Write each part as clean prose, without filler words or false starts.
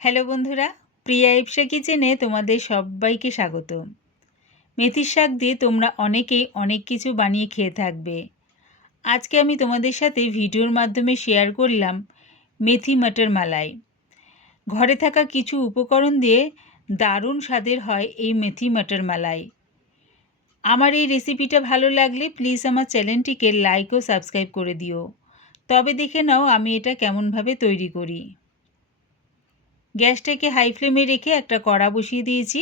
Hello বন্ধুরা, প্রিয়া ইপসা কিচেনে তোমাদের সবাইকে স্বাগত। মেথির শাক দিয়ে তোমরা অনেকেই অনেক কিছু বানিয়ে খেয়ে থাকবে। আজকে আমি তোমাদের সাথে ভিডিওর মাধ্যমে শেয়ার করলাম মেথি মটর মালাই। ঘরে থাকা কিছু উপকরণ দিয়ে দারুণ স্বাদের হয় এই মেথি মটর মালাই। আমার এই রেসিপিটা ভালো লাগলে প্লিজ আমার চ্যানেলটিকে লাইক ও সাবস্ক্রাইব করে দিও। তবে দেখে নাও আমি এটা কেমনভাবে তৈরি করি। গ্যাসটাকে হাই ফ্লেমে রেখে একটা কড়া বসিয়ে দিয়েছি।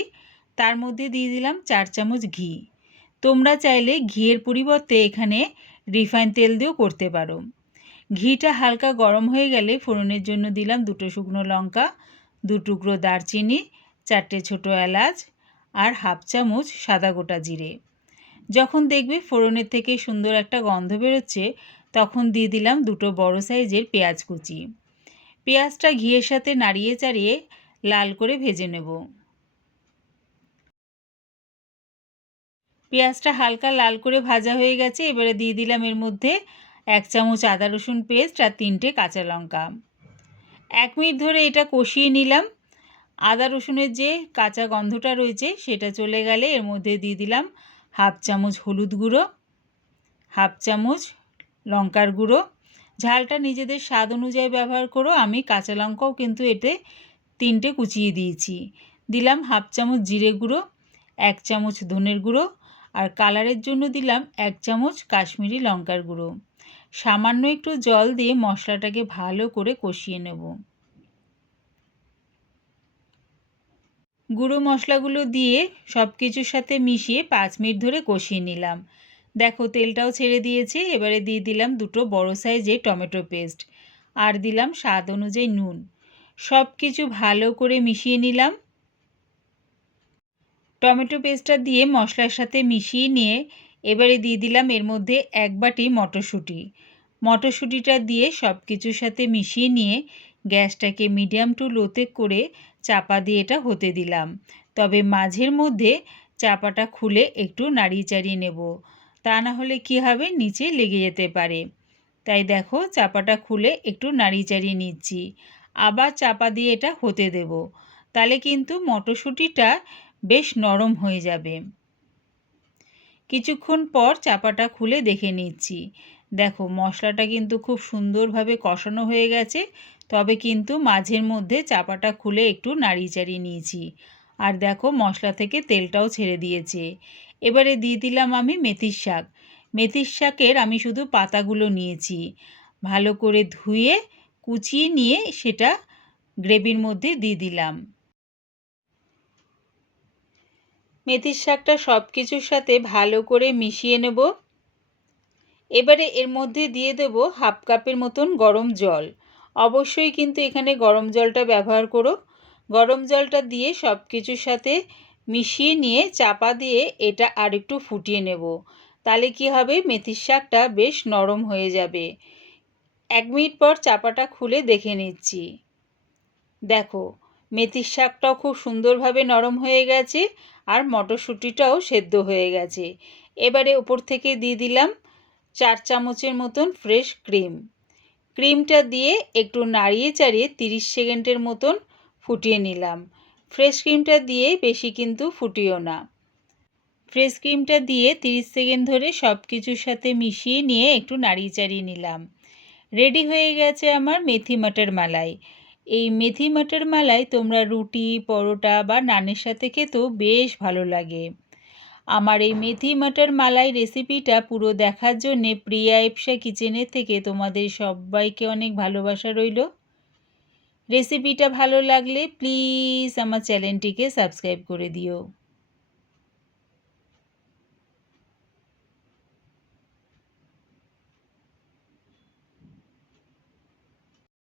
তার মধ্যে দিয়ে দিলাম 4 চামচ ঘি। তোমরা চাইলে ঘিয়ের পরিবর্তে এখানে রিফাইন তেল দিয়েও করতে পারো। ঘিটা হালকা গরম হয়ে গেলে ফোড়নের জন্য দিলাম 2 শুকনো লঙ্কা, 2 টুকরো দারচিনি, 4টে ছোটো এলাচ আর হাফ চামচ সাদা গোটা জিরে। যখন দেখবে ফোড়নের থেকে সুন্দর একটা গন্ধ বেরোচ্ছে তখন দিয়ে দিলাম 2 বড় সাইজের পেঁয়াজ কুচি। পেঁয়াজটা ঘিয়ের সাথে নাড়িয়ে চাড়িয়ে লাল করে ভেজে নেব। পেঁয়াজটা হালকা লাল করে ভাজা হয়ে গেছে। এবারে দিয়ে দিলাম এর মধ্যে 1 চামচ আদা রসুন পেস্ট আর 3টে কাঁচা লঙ্কা। 1 মিনিট ধরে এটা কষিয়ে নিলাম। আদা রসুনের যে কাঁচা গন্ধটা রয়েছে সেটা চলে গেলে এর মধ্যে দিয়ে দিলাম হাফ চামচ হলুদ গুঁড়ো, হাফ চামচ লঙ্কার গুঁড়ো। ঝালটা নিজেদের স্বাদ অনুযায়ী ব্যবহার করো। আমি কাঁচা লঙ্কাও কিন্তু এতে 3টে কুচিয়ে দিয়েছি। দিলাম হাফ চামচ জিরে গুঁড়ো, 1 চামচ ধনের গুঁড়ো আর কালারের জন্য দিলাম 1 চামচ কাশ্মীরি লঙ্কার গুঁড়ো। সামান্য একটু জল দিয়ে মশলাটাকে ভালো করে কষিয়ে নেব। গুঁড়ো মশলাগুলো দিয়ে সব কিছুর সাথে মিশিয়ে 5 মিনিট ধরে কষিয়ে নিলাম। দেখো তেলটাও ছেড়ে দিয়েছে। এবারে দিয়ে দিলাম 2 বড় সাইজের টমেটো পেস্ট আর দিলাম স্বাদ অনুযায়ী নুন। সব কিছু ভালো করে মিশিয়ে নিলাম। টমেটো পেস্টটা দিয়ে মশলার সাথে মিশিয়ে নিয়ে এবারে দিয়ে দিলাম এর মধ্যে 1 বাটি মটরশুঁটি। মটরশুঁটিটা দিয়ে সব কিছুর সাথে মিশিয়ে নিয়ে গ্যাসটাকে মিডিয়াম টু লোতে করে চাপা দিয়ে এটা হতে দিলাম। তবে মাঝের মধ্যে চাপাটা খুলে একটু নাড়িয়ে চাড়িয়ে নেব, তা না হলে কী হবে নিচে লেগে যেতে পারে। তাই দেখো চাপাটা খুলে একটু নাড়িয়ে চাড়িয়ে নিচ্ছি। আবার চাপা দিয়ে এটা হতে দেব, তাহলে কিন্তু মটরশুঁটিটা বেশ নরম হয়ে যাবে। কিছুক্ষণ পর চাপাটা খুলে দেখে নিচ্ছি। দেখো মশলাটা কিন্তু খুব সুন্দরভাবে কষানো হয়ে গেছে। তবে কিন্তু মাঝের মধ্যে চাপাটা খুলে একটু নাড়িয়ে চাড়িয়ে নিয়েছি। আর দেখো মশলা থেকে তেলটাও ছেড়ে দিয়েছে। এবারে দিয়ে দিলাম আমি মেথির শাক। মেথির শাকের আমি শুধু পাতাগুলো নিয়েছি। ভালো করে ধুয়ে কুচিয়ে নিয়ে সেটা গ্রেভির মধ্যে দিয়ে দিলাম। মেথির শাকটা সব কিছুর সাথে ভালো করে মিশিয়ে নেব। এবারে এর মধ্যে দিয়ে দেব হাফ কাপের মতন গরম জল। অবশ্যই কিন্তু এখানে গরম জলটা ব্যবহার করো। গরম জলটা দিয়ে সব কিছুর সাথে মিশিয়ে নিয়ে চাপা দিয়ে এটা আর একটু ফুটিয়ে নেব। তাহলে কি হবে, মেথির শাকটা বেশ নরম হয়ে যাবে। 1 মিনিট পর চাপাটা খুলে দেখে নিচ্ছি। দেখো মেথির শাকটাও খুব সুন্দরভাবে নরম হয়ে গেছে আর মটরশুঁটিটাও সেদ্ধ হয়ে গেছে। এবারে ওপর থেকে দিয়ে দিলাম 4 চামচের মতন ফ্রেশ ক্রিম। ক্রিমটা দিয়ে একটু নাড়িয়ে চাড়িয়ে 30 সেকেন্ডের মতন ফুটিয়ে নিলাম। ফ্রেশ ক্রিমটা দিয়ে বেশি কিন্তু ফুটিও না। ফ্রেশ ক্রিমটা দিয়ে 30 সেকেন্ড ধরে সব কিছুর সাথে মিশিয়ে নিয়ে একটু নাড়িয়ে চাড়িয়ে নিলাম। রেডি হয়ে গেছে আমার মেথি মটর মালাই। এই মেথি মটর মালাই তোমরা রুটি, পরোটা বা নানের সাথে খেতেও বেশ ভালো লাগে। আমার এই মেথি মটর মালাই রেসিপিটা পুরো দেখার জন্যে প্রিয়া ইপসা কিচেনের থেকে তোমাদের সবাইকে অনেক ভালোবাসা রইল। রেসিপিটা ভালো লাগলে প্লিজ আমার চ্যানেলটিকে সাবস্ক্রাইব করে দিও।